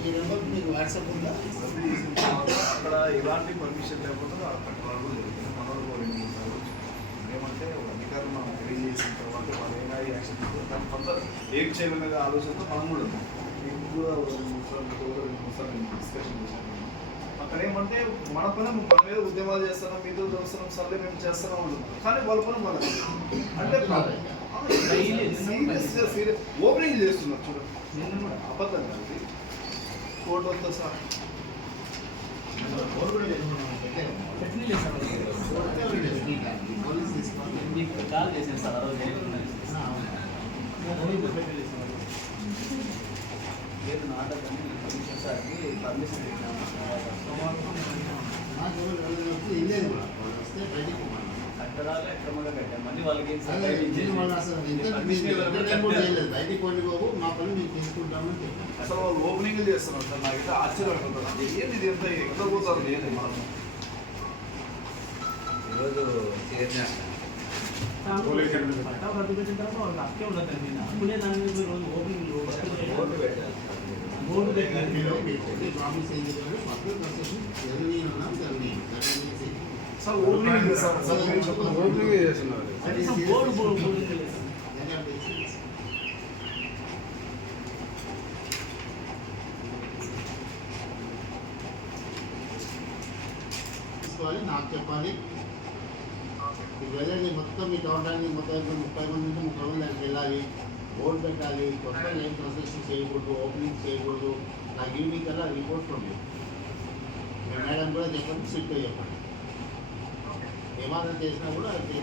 ఈ నెంబర్ మీకు వాట్సాప్ ఉందా అక్కడ ఎలాంటి పర్మిషన్ లేకపోతే ఆ కట్టడాలు కూడా జరిగింది మనోళ్ళు కూడా రెండు మూడు సార్లు ఏమంటే ఒక అధికారులు మనం తెలియజేసిన తర్వాత వాళ్ళు ఏమైనా యాక్షన్ తీసుకుంటారు. దాని కొంత ఏం చేయాలనే ఆలోచనతో మనం కూడా. మీకు కూడా ఒక రెండు మూడు సార్లు సార్లు డిస్కషన్ చేశాను. అక్కడ ఏమంటే మన పని మన మీద ఉద్యమాలు చేస్తున్నాం మీతో చూస్తున్నాం సర్వే మేము చేస్తున్నాం అంటున్నాం కానీ వాళ్ళ పని మనది అంటే సీరియస్ ఓపెనింగ్ చేస్తున్నారు చూడండి నిన్న కూడా అబద్ధం కాదు ఫోటోతో సహా కాల్ చేశాను సార్ ఆ రోజు లేదు నాటకం పర్మిషన్ సార్కి పర్మిషన్ ఇచ్చినాము నాకు ఎవరు వెళ్ళినప్పుడు వాళ్ళకి అసలు వాళ్ళు ఓపెనింగ్ చేస్తున్నారు సార్. నాకైతే ఆశ్చర్యం అవుతుంది ఏంది ఇది ఎంత ఎక్కడ పోతారు ఏంది మనం? ఈరోజు సీరియస్ నాకు చెప్పాలి. వెళ్ళండి మొత్తం మీ టౌన్కి మొత్తం ముప్పై మంది ఉంటే ముప్పై మంది దానికి వెళ్ళాలి. బోర్డు పెట్టాలి కొత్త లైన్ కన్స్ట్రక్షన్ చేయకూడదు ఓపెనింగ్ చేయకూడదు. నాకు ఈవినింగ్ కల్లా రిపోర్ట్ ఉంది. మేడం కూడా చెప్పండి సిట్తో చెప్పండి. నినాదం చేసినా కూడా అది